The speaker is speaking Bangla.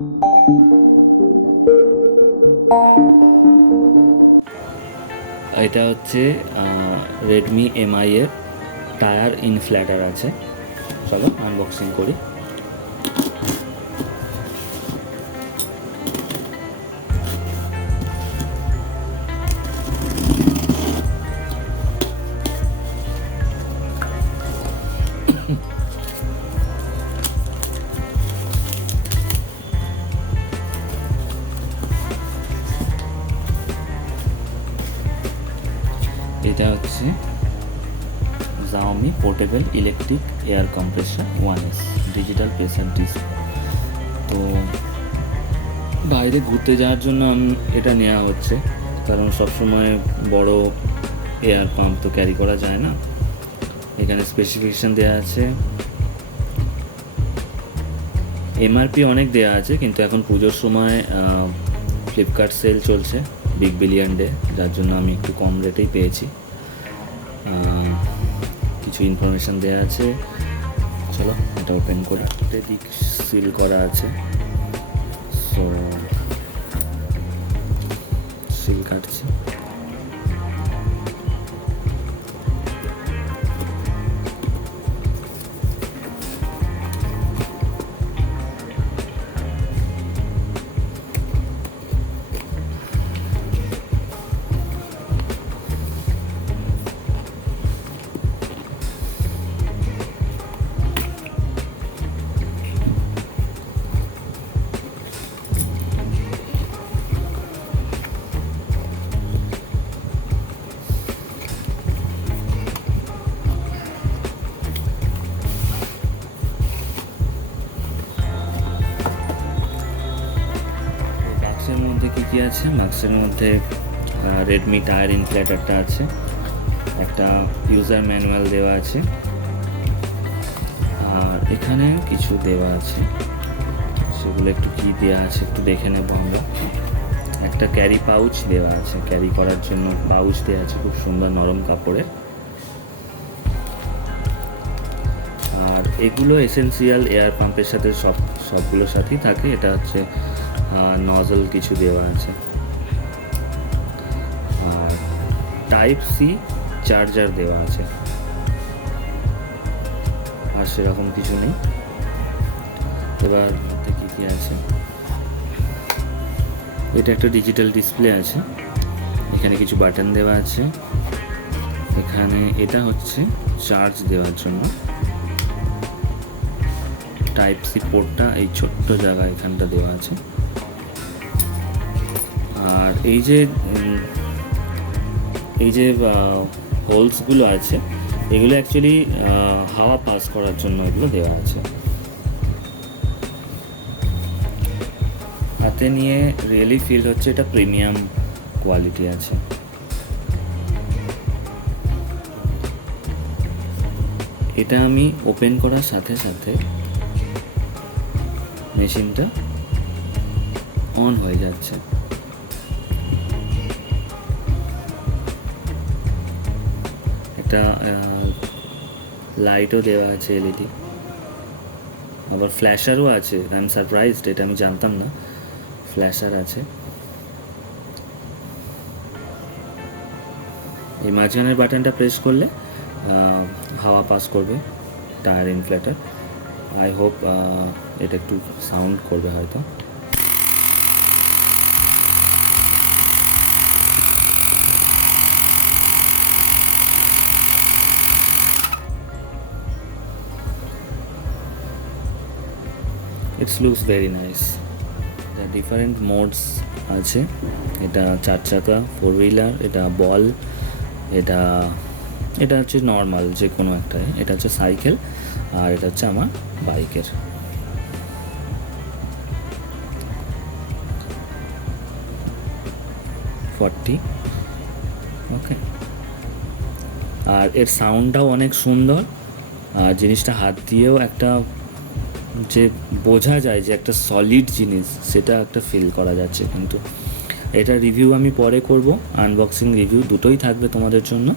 এটা হচ্ছে রেডমি এমআই এর টায়ার ইনফ্ল্যাটার আছে। চলো আনবক্সিং করি। এটা হচ্ছে Xiaomi portable electric air compressor 1S digital pressure display. তো বাইরে ঘুরতে যাওয়ার জন্য এটা নেওয়া হচ্ছে, কারণ সবসময় বড় এয়ার পাম্প তো ক্যারি করা যায় না। এখানে স্পেসিফিকেশান দেওয়া আছে, এমআরপি অনেক দেওয়া আছে, কিন্তু এখন পুজোর সময় ফ্লিপকার্ট সেল চলছে, বিগ বিলিয়ন ডে, যার জন্য আমি একটু কম রেটেই পেয়েছি। কিছু ইনফরমেশান দেওয়া আছে, চলো এটা ওপেন করি। দিক সিল করা আছে, সো সিল কাটছি। বাক্সের মধ্যে কী আছে? বাক্সের মধ্যে রেডমি টায়ার ইনফ্ল্যাটারটা আছে, একটা ইউজার ম্যানুয়াল দেওয়া আছে, আর এখানে কিছু দেওয়া আছে, সেগুলো একটু কী দেওয়া আছে একটু দেখে নেব আমরা। একটা ক্যারি পাউচ দেওয়া আছে, ক্যারি করার জন্য পাউচ দেওয়া আছে, খুব সুন্দর নরম কাপড়ের। আর এগুলো এসেনশিয়াল এয়ার পাম্পের সাথে সবগুলোর সাথেই থাকে। এটা হচ্ছে নজল কিছু দেওয়া আছে, আর টাইপ সি চার্জার দেওয়া আছে, আর সেরকম কিছু নেই। এবার কী কী আছে, এটা একটা ডিজিটাল ডিসপ্লে আছে, এখানে কিছু বাটন দেওয়া আছে, এখানে এটা হচ্ছে চার্জ দেওয়ার জন্য। টাইপ সি পোর্টটা এই ছোট্ট জায়গায় এখানটা দেওয়া আছে। আর এই যে হোলসগুলো আছে, এগুলো অ্যাকচুয়ালি হাওয়া পাস করার জন্য এগুলো দেওয়া আছে। হাতে নিয়ে রিয়েলি ফিল হচ্ছে এটা প্রিমিয়াম কোয়ালিটি আছে। এটা আমি ওপেন করার সাথে সাথে মেশিনটা অন হয়ে যাচ্ছে। একটা লাইটও দেওয়া আছে এলইডি, আবার ফ্ল্যাশারও আছে। আই এম সারপ্রাইজড, এটা আমি জানতাম না ফ্ল্যাশার আছে। এই মাঝখানের বাটনটা প্রেস করলে হাওয়া পাস করবে টায়ার ইনফ্ল্যাটার। আই হোপ এটা একটু সাউন্ড করবে হয়তো। It's looks very nice. Different modes আছে, এটা 4 চাকা, 4 হুইলার, এটা বল, এটা হচ্ছে নর্মাল যে কোনো একটাই, এটা হচ্ছে সাইকেল, আর এটা হচ্ছে আমার বাইকের। ওকে, আর এর সাউন্ডটাও অনেক সুন্দর, আর জিনিসটা হাত দিয়েও একটা যে বোঝা যায় যে একটা সলিড জিনিস, সেটা একটা ফিল করা যাচ্ছে। কিন্তু এটা রিভিউ আমি পরে করব, আনবক্সিং রিভিউ দুটোই থাকবে তোমাদের জন্য।